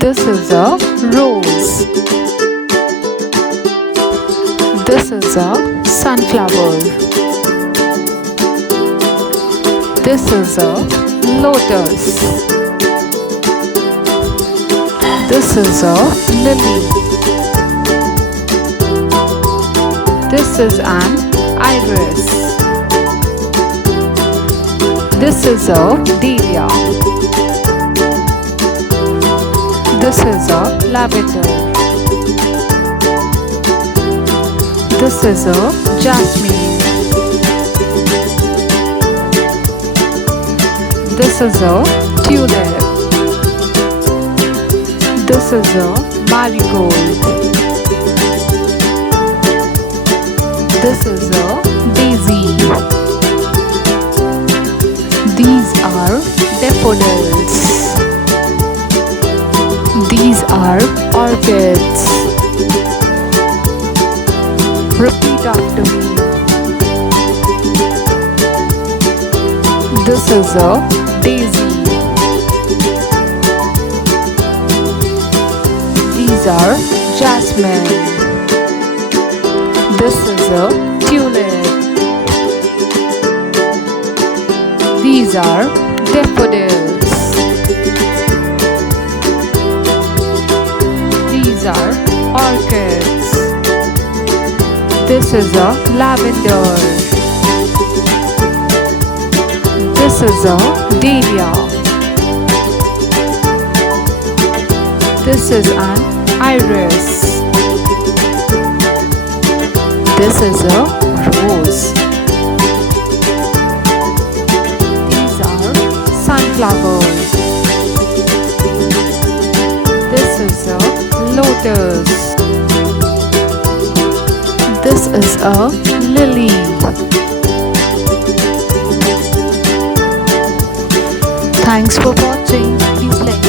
This is a rose. This is a sunflower. This is a lotus. This is a lily. This is an iris. This is a dahlia. This is a lavender. This is a jasmine. This is a tulip. This is a marigold. This is a daisy. These are daffodils. These are orchids. Repeat after me. This is a daisy. These are jasmine. This is a tulip. These are daffodils. These are orchids. This is a lavender. This is a dahlia. This is an iris. This is a rose. These are sunflowers. This is a lotus. This is a lily. Thanks for watching. Please like